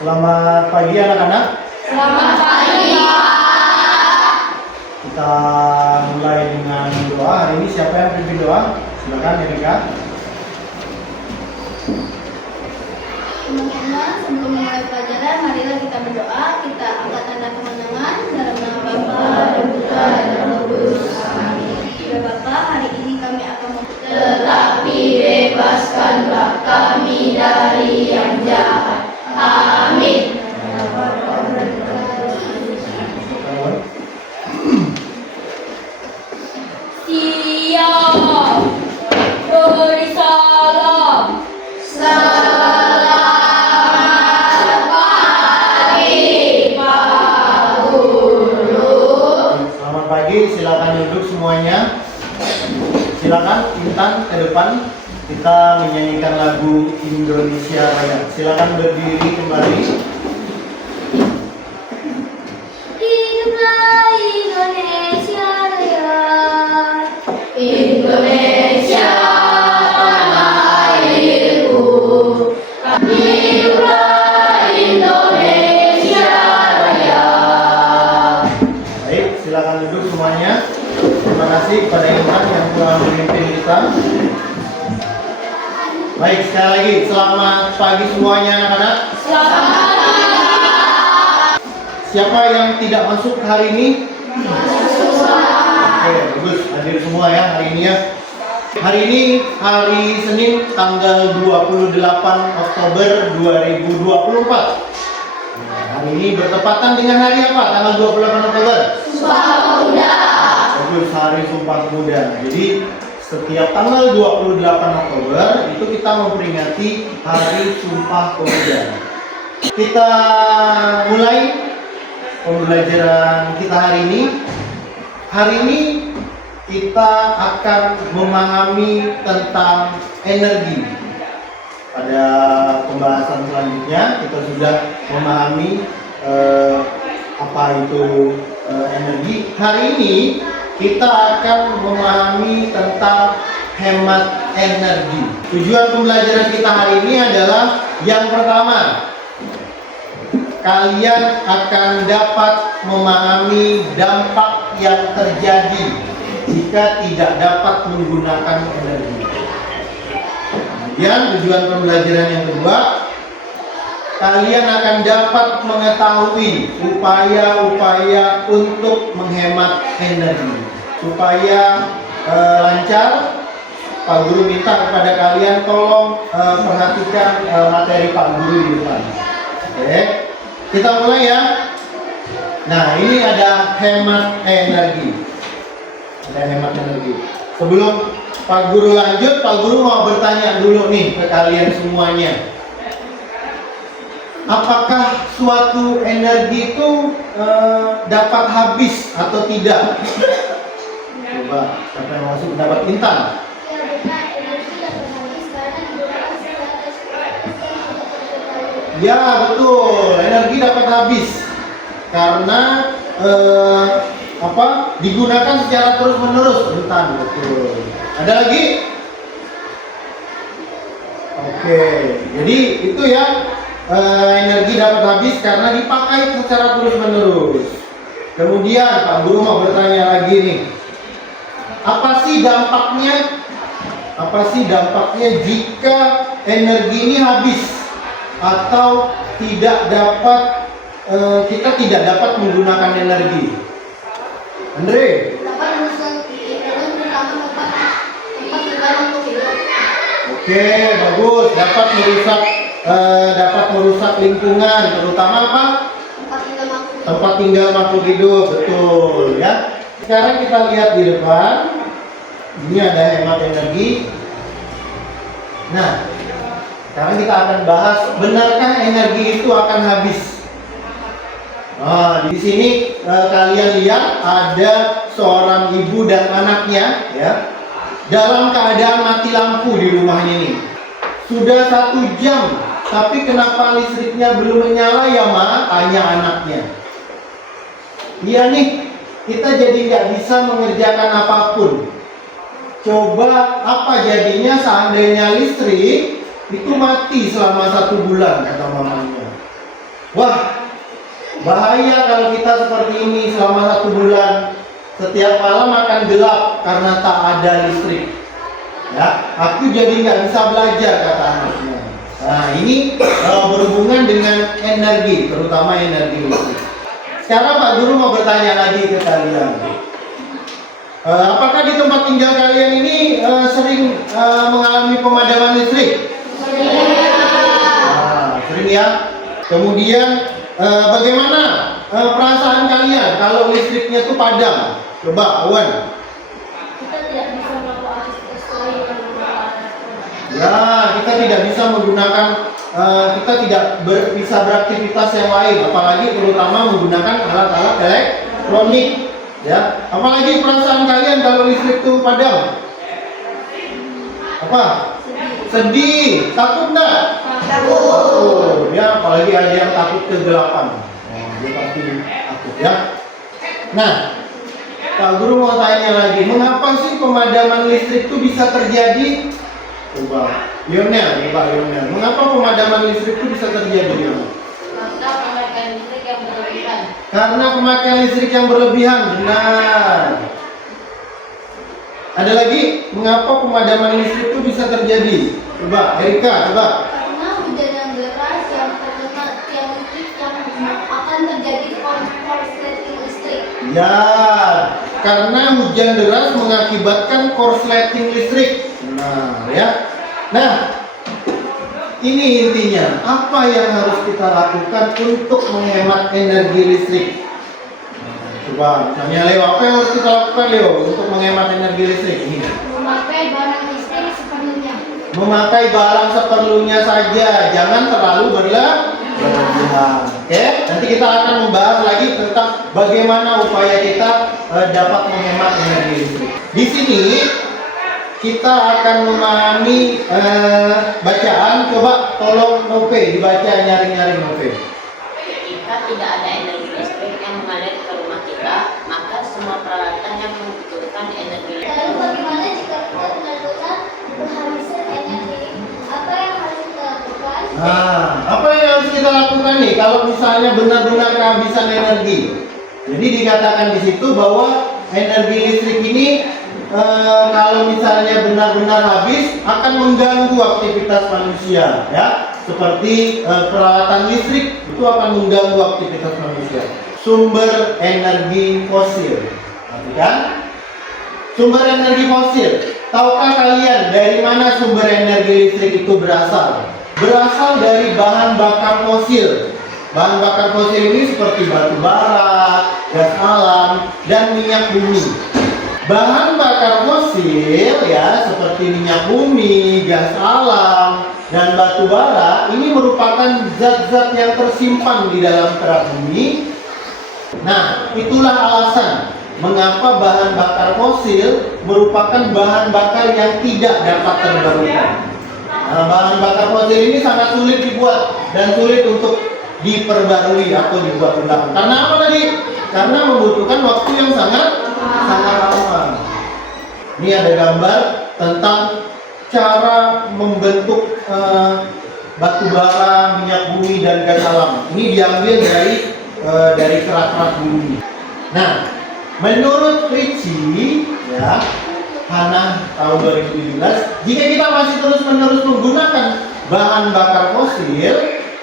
Selamat pagi anak-anak. Selamat pagi, Pak. Kita mulai dengan doa. Hari ini siapa yang pimpin doa? Silakan Erika. Teman-teman, sebelum memulai pelajaran, marilah kita berdoa. Kita angkat tanda kemenangan dalam nama Bapa dan Putra dan Roh Kudus. Amin. Ya Bapa, hari ini kami akan tetapi bebaskanlah kami dari yang jahat. Amin. Siap. Beri salam. Selamat pagi, Pak Guru. Selamat pagi, silakan duduk semuanya. Silakan Intan ke depan. Kita menyanyikan lagu Indonesia Raya. Silakan berdiri kembali. Hiduplah Indonesia Raya. Indonesia tanah airku. Hiduplah Indonesia Raya. Baik, silakan duduk semuanya. Terima kasih kepada Intan yang telah memimpin kita. Baik, sekali lagi selamat pagi semuanya anak-anak. Selamat pagi. Siapa yang tidak masuk hari ini? Oke, bagus. Hadir semua ya hari ini ya. Hari ini hari Senin tanggal 28 Oktober 2024. Hari ini bertepatan dengan hari apa? Tanggal 28 Oktober? Sumpah Pemuda. Bagus, hari Sumpah Pemuda. Jadi setiap tanggal 28 Oktober itu kita memperingati Hari Sumpah Pemuda. Kita mulai pembelajaran kita hari ini. Hari ini kita akan memahami tentang energi. Pada pembahasan selanjutnya kita sudah memahami apa itu energi. Hari ini kita akan memahami tentang hemat energi. Tujuan pembelajaran kita hari ini adalah yang pertama, kalian akan dapat memahami dampak yang terjadi jika tidak dapat menggunakan energi. Kemudian tujuan pembelajaran yang kedua, kalian akan dapat mengetahui upaya-upaya untuk menghemat energi. Supaya lancar, Pak Guru minta kepada kalian tolong perhatikan materi Pak Guru di depan. Oke, kita mulai ya. Nah, ini ada hemat energi. Ada hemat energi. Sebelum Pak Guru lanjut, Pak Guru mau bertanya dulu nih ke kalian semuanya. Apakah suatu energi itu dapat habis atau tidak? Coba, siapa yang masuk dapat Intan? Ya, betul. Energi dapat habis karena digunakan secara terus-menerus. Intan, betul. Ada lagi? Oke, jadi itu ya. Energi dapat habis karena dipakai secara terus-menerus. Kemudian Pak Guru mau bertanya lagi nih. Apa sih dampaknya? Apa sih dampaknya jika energi ini habis atau tidak dapat kita tidak dapat menggunakan energi? Andre? Dapat merusak Oke, bagus. Dapat merusak lingkungan, terutama apa? Tempat tinggal makhluk hidup, betul ya. Sekarang kita lihat di depan. Ini ada hemat energi. Nah, sekarang kita akan bahas, benarkah energi itu akan habis? Nah, di sini kalian lihat ada seorang ibu dan anaknya ya, dalam keadaan mati lampu di rumahnya ini. Sudah 1 jam, tapi kenapa listriknya belum menyala ya Ma? Tanya anaknya. Iya nih, kita jadi nggak bisa mengerjakan apapun. Coba apa jadinya seandainya listrik itu mati selama 1 bulan, kata mamanya. seperti ini selama 1 bulan. Setiap malam akan gelap karena tak ada listrik. Ya, aku jadi nggak bisa belajar, kata anaknya. Nah, ini berhubungan dengan energi, terutama energi listrik. Sekarang Pak Guru mau bertanya lagi ke kalian. Apakah di tempat tinggal kalian ini sering mengalami pemadaman listrik? Sering ya. Kemudian bagaimana perasaan kalian kalau listriknya itu padam? Coba, Owen. Kita tidak bisa melakukan aktivitas lain yang Ya, kita tidak bisa menggunakan, kita tidak bisa beraktivitas yang lain, apalagi terutama menggunakan alat-alat elektronik. Ya, apalagi perasaan kalian kalau listrik itu padam? Apa? Sedih, takut nggak? Takut. Ya, apalagi ada yang takut kegelapan. Dia pasti takut ya. Nah, Pak Guru mau tanya lagi, mengapa sih pemadaman listrik itu bisa terjadi? Coba, Lionel, mengapa pemadaman listrik itu bisa terjadi, Lionel? Karena pemakaian listrik yang berlebihan, benar. Ada lagi, mengapa pemadaman listrik itu bisa terjadi? Coba, Erika, coba. Karena hujan yang deras yang terkena tiang listrik yang akan terjadi korsleting listrik. Ya, karena hujan deras mengakibatkan korsleting listrik. Nah, ya. Nah, ini intinya. Apa yang harus kita lakukan untuk menghemat energi listrik? Coba, misalnya Leo, apa yang harus kita lakukan, Leo, untuk menghemat energi listrik? Ini. Memakai barang listrik sepenuhnya. Memakai barang seperlunya saja, jangan terlalu berlebihan. Oke, nanti kita akan membahas lagi tentang bagaimana upaya kita dapat menghemat energi listrik. Di sini kita akan memahami bacaan. Coba tolong Nope dibaca, nyaring-nyaring Nope. Jika tidak ada energi listrik yang mengalir ke rumah kita, maka semua peralatan yang membutuhkan energi listrik. Lalu bagaimana jika kita benar-benar kehabisan energi? Apa yang harus kita lakukan? Nah, apa yang harus kita lakukan nih kalau misalnya benar-benar kehabisan energi? Jadi dikatakan di situ bahwa energi listrik ini kalau misalnya benar-benar habis akan mengganggu aktivitas manusia, ya. Seperti peralatan listrik itu akan mengganggu aktivitas manusia. Sumber energi fosil, kan? Sumber energi fosil. Tahukah kalian dari mana sumber energi listrik itu berasal? Berasal dari bahan bakar fosil. Bahan bakar fosil ini seperti batu bara, gas alam, dan minyak bumi. Bahan bakar fosil ya seperti minyak bumi, gas alam, dan batu bara ini merupakan zat-zat yang tersimpan di dalam kerak bumi. Nah, itulah alasan mengapa bahan bakar fosil merupakan bahan bakar yang tidak dapat terbarukan. Nah, bahan bakar fosil ini sangat sulit dibuat dan sulit untuk diperbarui atau dibuat ulang. Karena apa tadi? Karena membutuhkan waktu yang sangat lama. Ini ada gambar tentang cara membentuk batu bara, minyak bumi, dan gas alam. Ini diambil dari kerak-kerak bumi. Nah, menurut Ritchie, ya, Hana tahun 2017, jika kita masih terus-menerus menggunakan bahan bakar fosil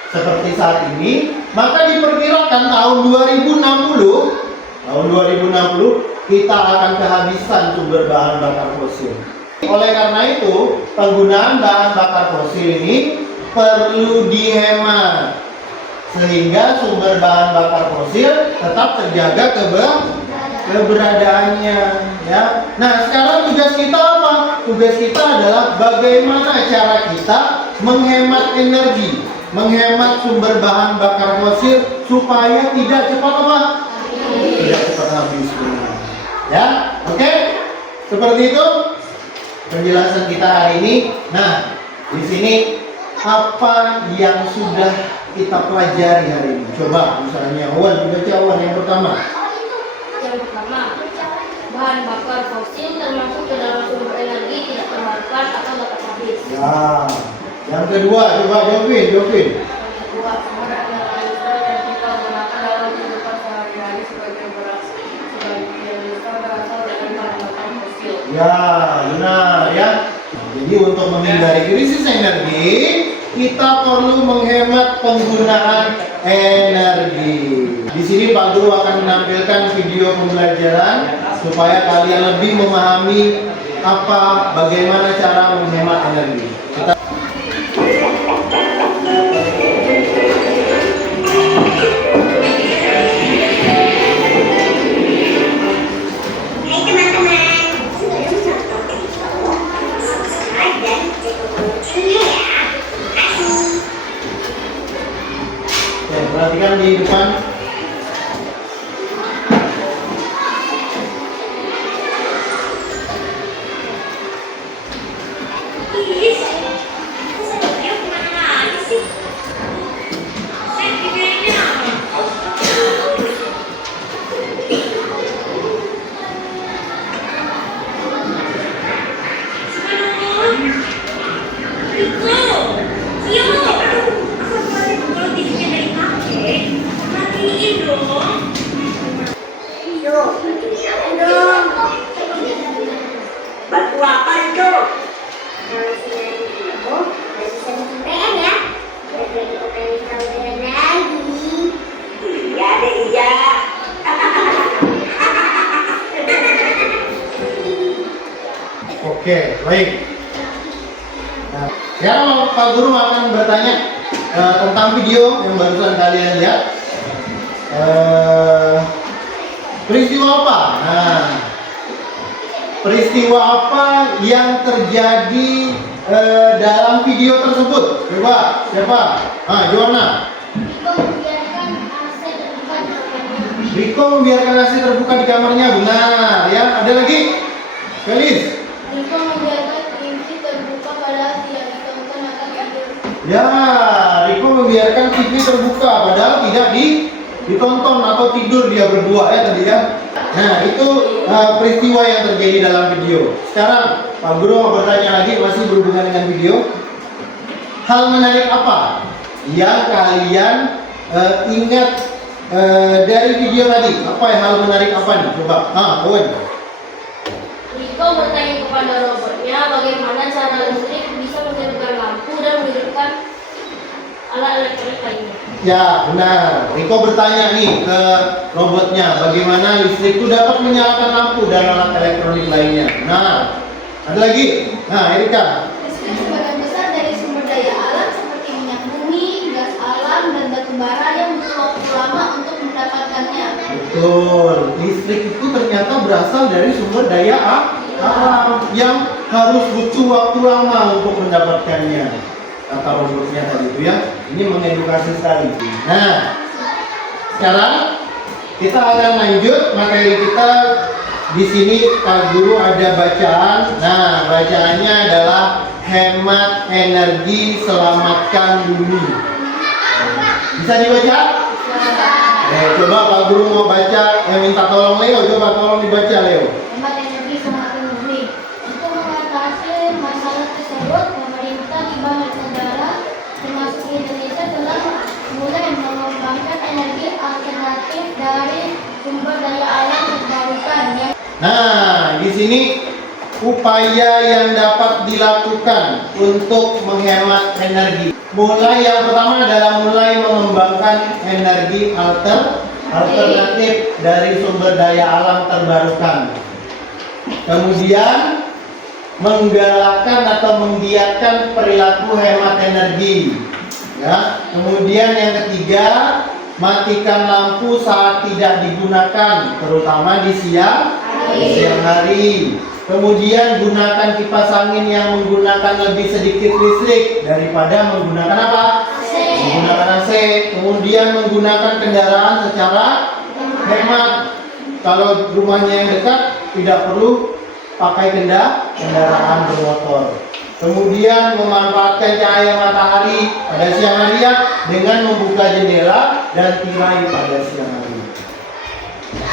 seperti saat ini, maka diperkirakan tahun 2060 kita akan kehabisan sumber bahan bakar fosil. Oleh karena itu, penggunaan bahan bakar fosil ini perlu dihemat sehingga sumber bahan bakar fosil tetap terjaga keberadaannya, ya. Nah, sekarang tugas kita apa? Tugas kita adalah bagaimana cara kita menghemat energi, menghemat sumber bahan bakar fosil supaya tidak cepat apa? Tidak cepat habis. Ya, oke? Seperti itu penjelasan kita hari ini. Nah, di sini apa yang sudah kita pelajari hari ini? Coba misalnya Wan, baca Wan yang pertama. Yang pertama, bahan bakar fosil termasuk ke dalam sumber energi tidak terbarukan atau dapat habis. Ya. Yang kedua, coba Jovin. Kedua, sumber energi listrik yang kita gunakan dalam kehidupan sehari-hari sebagai Ya, benar ya. Jadi untuk menghindari krisis energi, kita perlu menghemat penggunaan energi. Di sini Pak Guru akan menampilkan video pembelajaran supaya kalian lebih memahami bagaimana cara menghemat energi. Perhatikan di depan. Bantu apa itu? Iya deh, iya. Oke, baik. Nah, sekarang Pak Guru akan bertanya tentang video yang barusan kalian lihat. Peristiwa apa? Nah, peristiwa apa yang terjadi dalam video tersebut? Coba, siapa? Joanna. Riko membiarkan AC terbuka di kamarnya. Benar, ya. Ada lagi? Felis. Riko membiarkan TV terbuka padahal tidak ditonton atau tidur. Ya, Riko membiarkan TV terbuka padahal tidak ditonton atau tidur dia berdua ya tadi ya. Nah, itu peristiwa yang terjadi dalam video. Sekarang Pak Guru mau bertanya lagi, masih berhubungan dengan video. Hal menarik apa yang kalian ingat dari video tadi? Apa hal menarik apa nih? Coba. Owen. Riko bertanya kepada robotnya bagaimana cara listrik bisa menghidupkan lampu dan menghidupkan alat elektronik lainnya. Ya, benar. Riko bertanya nih ke robotnya, bagaimana listrik itu dapat menyalakan lampu dan alat elektronik lainnya. Nah, ada lagi. Nah, Erika. Listrik sebagian besar dari sumber daya alam seperti minyak bumi, gas alam, dan batu bara yang butuh waktu lama untuk mendapatkannya. Betul. Listrik itu ternyata berasal dari sumber daya alam yang harus butuh waktu lama untuk mendapatkannya. Kata robotnya tadi itu ya, ini mengedukasi sekali. Nah, sekarang kita akan lanjut materi kita. Di sini Pak Guru ada bacaan. Nah, bacaannya adalah hemat energi, selamatkan bumi. Bisa dibaca? Coba Pak Guru mau baca. Minta tolong Leo, coba tolong dibaca Leo. Hemat energi semakin bumi. Untuk mengatasi masalah tersebut, pemerintah di banyak negara, termasuk Indonesia, telah mulai mengembangkan energi alternatif dari sumber daya alam terbarukan. Nah, di sini upaya yang dapat dilakukan untuk menghemat energi. Mulai yang pertama adalah mulai mengembangkan energi alternatif dari sumber daya alam terbarukan. Kemudian menggalakkan atau menggiatkan perilaku hemat energi. Ya. Kemudian yang ketiga, matikan lampu saat tidak digunakan, terutama di siang hari. Kemudian gunakan kipas angin yang menggunakan lebih sedikit listrik daripada menggunakan apa? Menggunakan AC. Kemudian menggunakan kendaraan secara hemat. Kalau rumahnya yang dekat, tidak perlu pakai kendaraan bermotor. Kemudian memanfaatkan cahaya matahari pada siang hari ya, dengan membuka jendela dan tirai pada siang hari.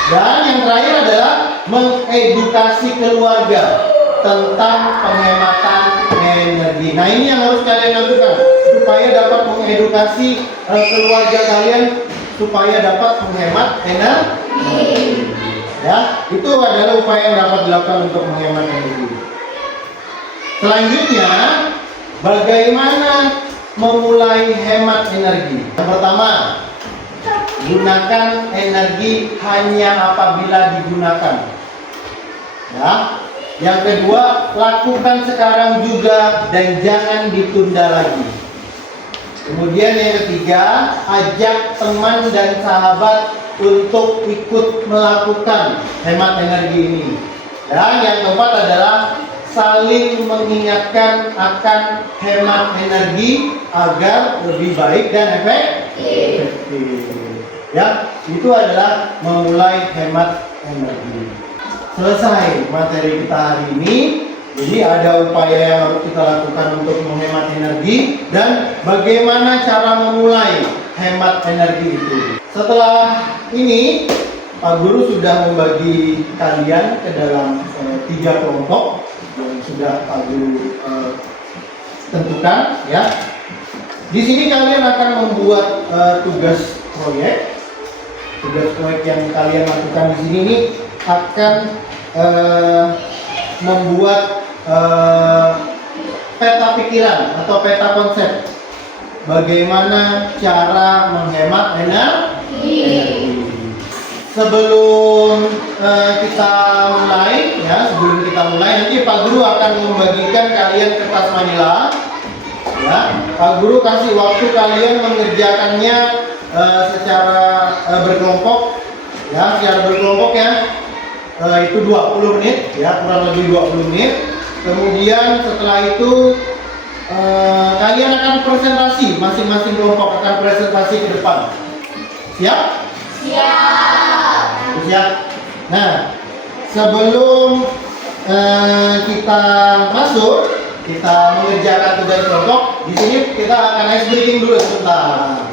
Dan yang terakhir adalah mengedukasi keluarga tentang penghematan energi. Nah, ini yang harus kalian lakukan supaya dapat mengedukasi keluarga kalian supaya dapat menghemat energi. Ya, itu adalah upaya yang dapat dilakukan untuk menghemat energi. Selanjutnya, bagaimana memulai hemat energi? Yang pertama, gunakan energi hanya apabila digunakan. Ya. Yang kedua, lakukan sekarang juga dan jangan ditunda lagi. Kemudian yang ketiga, ajak teman dan sahabat untuk ikut melakukan hemat energi ini. Dan yang keempat adalah saling mengingatkan akan hemat energi agar lebih baik dan efektif. Ya, itu adalah memulai hemat energi. Selesai materi kita hari ini. Jadi ada upaya yang harus kita lakukan untuk menghemat energi dan bagaimana cara memulai hemat energi itu. Setelah ini, Pak Guru sudah membagi kalian ke dalam 3 kelompok yang sudah Pak Guru tentukan, ya. Di sini kalian akan membuat tugas proyek. Tugas proyek yang kalian lakukan di sini ini akan membuat peta pikiran atau peta konsep bagaimana cara menghemat energi. Sebelum kita mulai, nanti Pak Guru akan membagikan kalian kertas manila. Ya, Pak Guru kasih waktu kalian mengerjakannya secara berkelompok, ya, itu 20 menit, ya, kurang lebih 20 menit. Kemudian setelah itu kalian akan presentasi, masing-masing kelompok akan presentasi ke depan. Siap? Siap. Nah, sebelum kita masuk, kita mengerjakan tugas kelompok, di sini kita akan ice breaking dulu sebentar.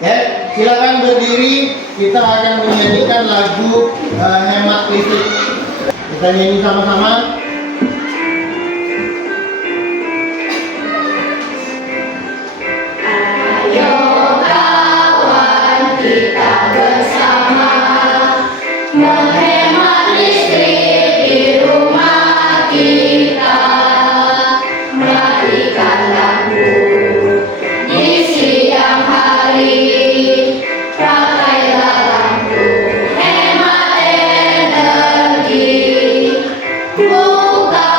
Oke, silakan berdiri. Kita akan menyanyikan lagu hemat listrik. Kita nyanyi sama-sama. Ayo kawan, kita bersama menghemat listrik di rumah kita. Matikan lampu di siang hari. Pakailah lampu hemat energi. Buka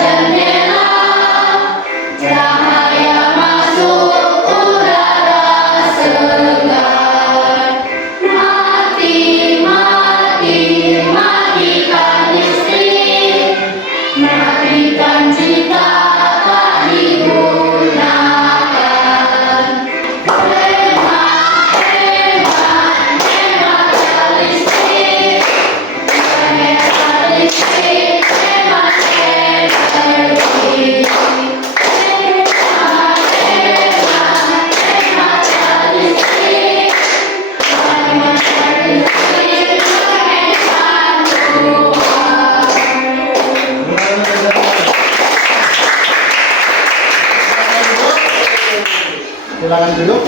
jendela. Cahaya masuk, udara segar. Matikan listrik. Matikan jika tak digunakan. Hemat listrik. Hemat listrik, hemat energi. Hemat listrik. Hemat listrik, hemat uang. Silakan duduk.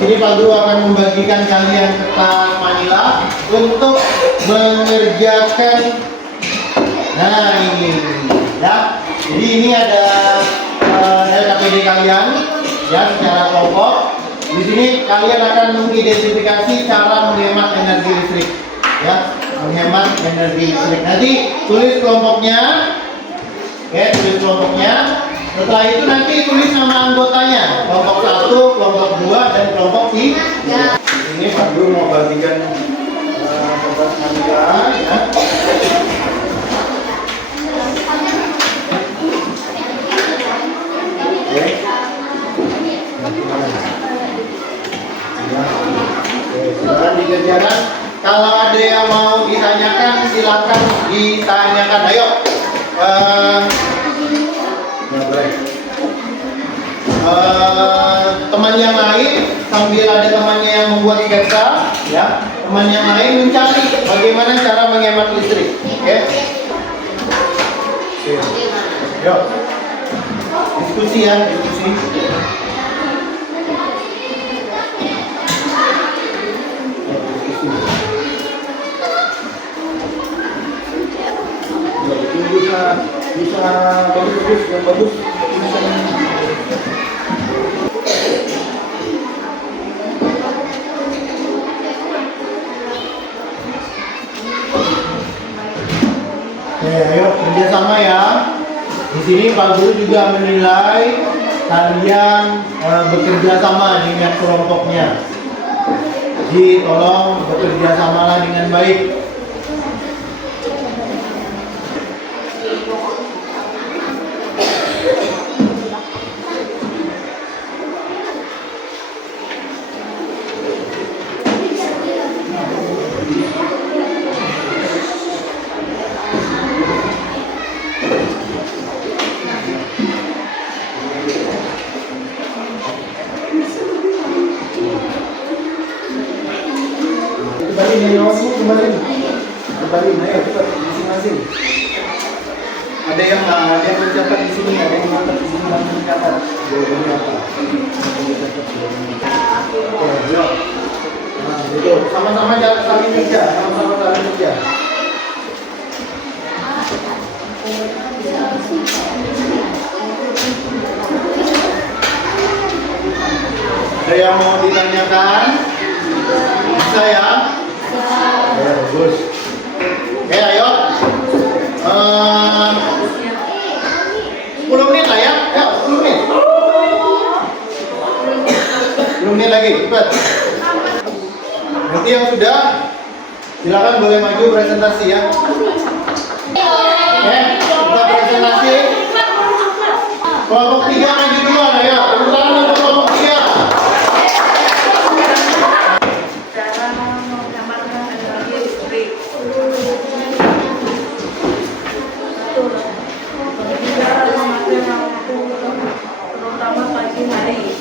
Jadi Pak Guru akan membagikan kalian kertas manila untuk mengerjakan. Nah, ini, ya. Jadi ini ada LKPD kalian, ya, secara kelompok. Di sini kalian akan mengidentifikasi cara menghemat energi listrik, ya, menghemat energi listrik. Nanti tulis kelompoknya, tulis kelompoknya. Setelah itu nanti tulis nama anggotanya, kelompok 1, kelompok 2, dan kelompok 3. Di sini Pak Guru mau bagikan kertas manila, ya. Oke. Silakan dikerjakan. Kalau ada yang mau ditanyakan, silakan ditanyakan. Ayo. Ya, boleh. Teman yang lain, sambil ada temannya yang membuat sketsa, ya, teman yang lain mencari bagaimana cara menghemat listrik. Oke? Yuk. Diskusi ya, diskusi. bisa bagus-bagus, yang bagus. Ayo kerjasama ya. Di sini Pak Guru juga menilai kalian bekerja sama dengan kelompoknya. Jadi tolong bekerja samalah dengan baik. Kembali, ayo cepat masing-masing. Ada yang mencatat di sini, ada yang mencatat di sini, langsung mencatat. Jawabannya apa? Oke, nah, itu sama-sama jalan saling kerja, sama-sama saling kerja. Ada yang mau ditanyakan? Bisa ya? Ya, bagus. Oke, ayo. 10 menit lah ya. Ya, 10 menit. 10 menit lagi, cepat. Nanti yang sudah, silakan boleh maju presentasi ya. Oke, kita presentasi. Kelompok 3 maju duluan, ayo. Tepuk tangan untuk kelompok 3. Terutama pagi hari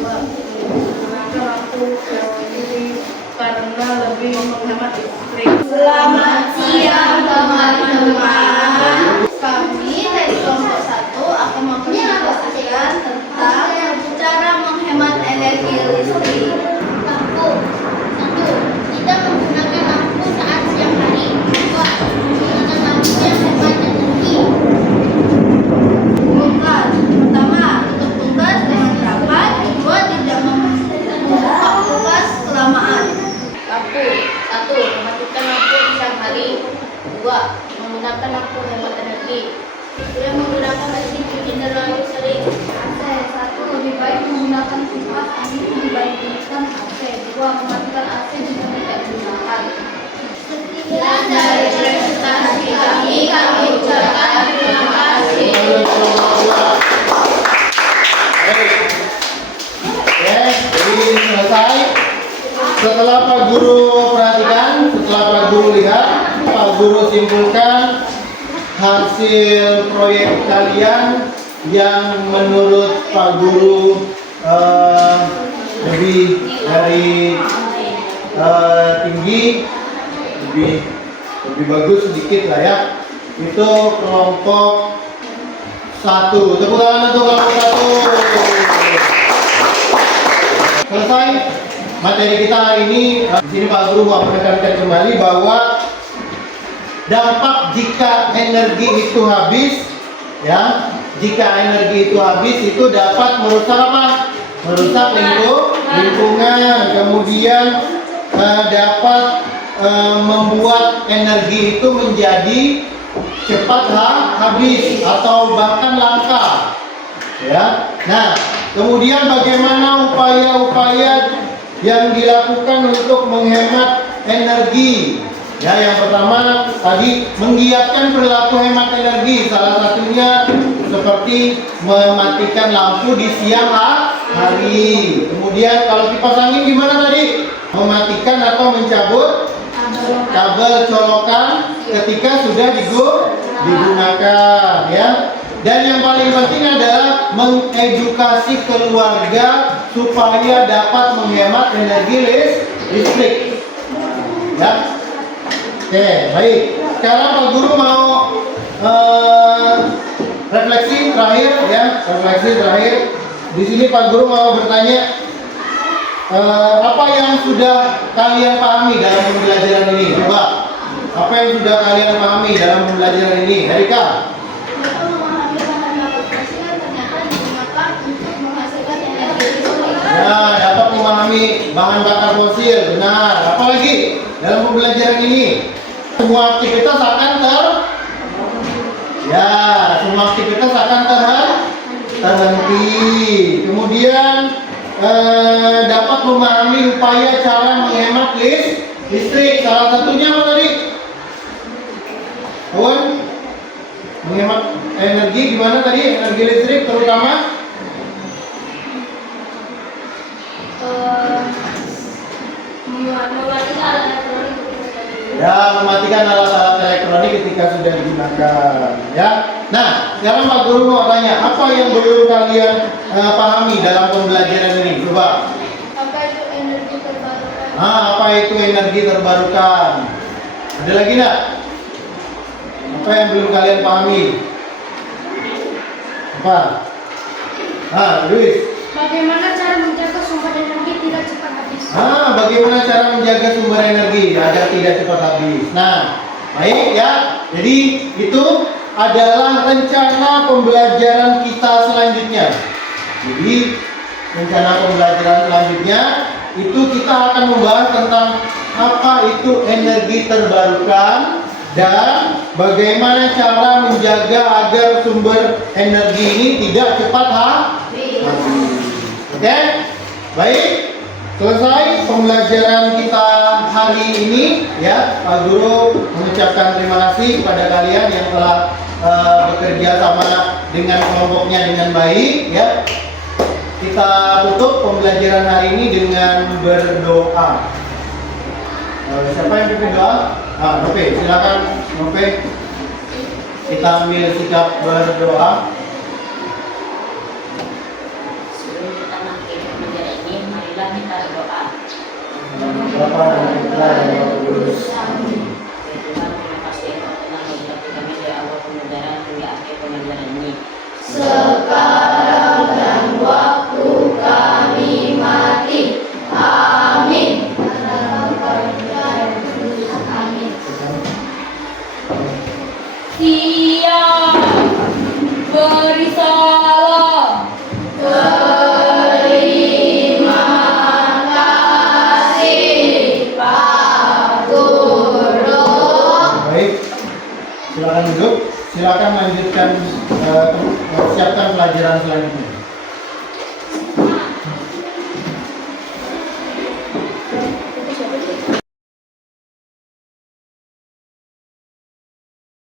menggunakan lampu LED karena lebih menghemat listrik. Selamat siang teman-teman. Kami dari kelompok 1 akan mempresentasikan tentang cara menghemat energi listrik. Lampu 1. Kita menggunakan lampu saat siang hari. 2. Menggunakan lampu yang hemat energi. Tugas pertama, untuk tugas dengan rapat. Kedua, tidak membuka tugas kelamaan. Lampu 1. Mematikan lampu di siang hari. 2. Menggunakan lampu hemat energi. Yang menggunakan listrik cenderung sering. AC 1. Lebih baik menggunakan kipas angin dibandingkan AC. 2. Mematikan AC jika tidak digunakan. Sekian dari presentasi kami ucapkan terima kasih. Oke, jadi selesai. Setelah Pak Guru perhatikan, setelah Pak Guru lihat, Pak Guru simpulkan hasil proyek kalian yang menurut Pak Guru lebih dari tinggi, lebih bagus sedikit lah ya. Itu kelompok 1. Tepuk tangan untuk kelompok 1. Selesai materi kita hari ini. Di sini Pak Guru mau menekankan kembali bahwa dampak jika energi itu habis, ya, jika energi itu habis itu dapat merusak apa? Merusak lingkungan, kemudian dapat membuat energi itu menjadi cepat habis atau bahkan langka. Ya. Nah, kemudian bagaimana upaya-upaya yang dilakukan untuk menghemat energi? Ya, yang pertama tadi menggiatkan perilaku hemat energi. Salah satunya seperti mematikan lampu di siang hari. Kemudian kalau kipas angin gimana tadi? Mematikan atau mencabut kabel colokan ketika sudah digunakan, ya. Dan yang paling penting adalah mengedukasi keluarga supaya dapat menghemat energi listrik. Ya. Oke, baik. Sekarang Pak Guru mau refleksi terakhir, ya. Refleksi terakhir. Di sini Pak Guru mau bertanya, apa yang sudah kalian pahami dalam pembelajaran ini? Coba. Apa yang sudah kalian pahami dalam pembelajaran ini? Erika? bahan bakar fosil. Benar. Apalagi dalam pembelajaran ini? Semua aktivitas akan semua aktivitas akan terhenti. Kemudian dapat memahami upaya cara menghemat listrik. Salah satunya apa tadi? Kawan, menghemat energi gimana tadi? Energi listrik terutama mematikan alat elektronik. ya, mematikan alat-alat elektronik ketika sudah digunakan. Ya. Nah, sekarang Pak Guru mau tanya, apa yang belum kalian pahami dalam pembelajaran ini? Coba. Apa itu energi terbarukan? Apa itu energi terbarukan? Ada lagi nggak? Apa yang belum kalian pahami? Apa? Luis. Bagaimana cara menjaga sumber energi tidak cepat habis? Bagaimana cara menjaga sumber energi agar tidak cepat habis? Nah, baik ya. Jadi itu adalah rencana pembelajaran kita selanjutnya. Jadi rencana pembelajaran selanjutnya itu kita akan membahas tentang apa itu energi terbarukan dan bagaimana cara menjaga agar sumber energi ini tidak cepat habis. Oke, baik. Selesai pembelajaran kita hari ini ya. Pak Guru mengucapkan terima kasih kepada kalian yang telah bekerja sama dengan kelompoknya dengan baik ya. Kita tutup pembelajaran hari ini dengan berdoa. Siapa yang pimpin doa? Nope, silakan Nope. Kita ambil sikap berdoa. Sebelum kita mengakhiri pembelajaran ini, marilah kita berdoa. Bapa dan Putra dan Roh Kudus. Amin.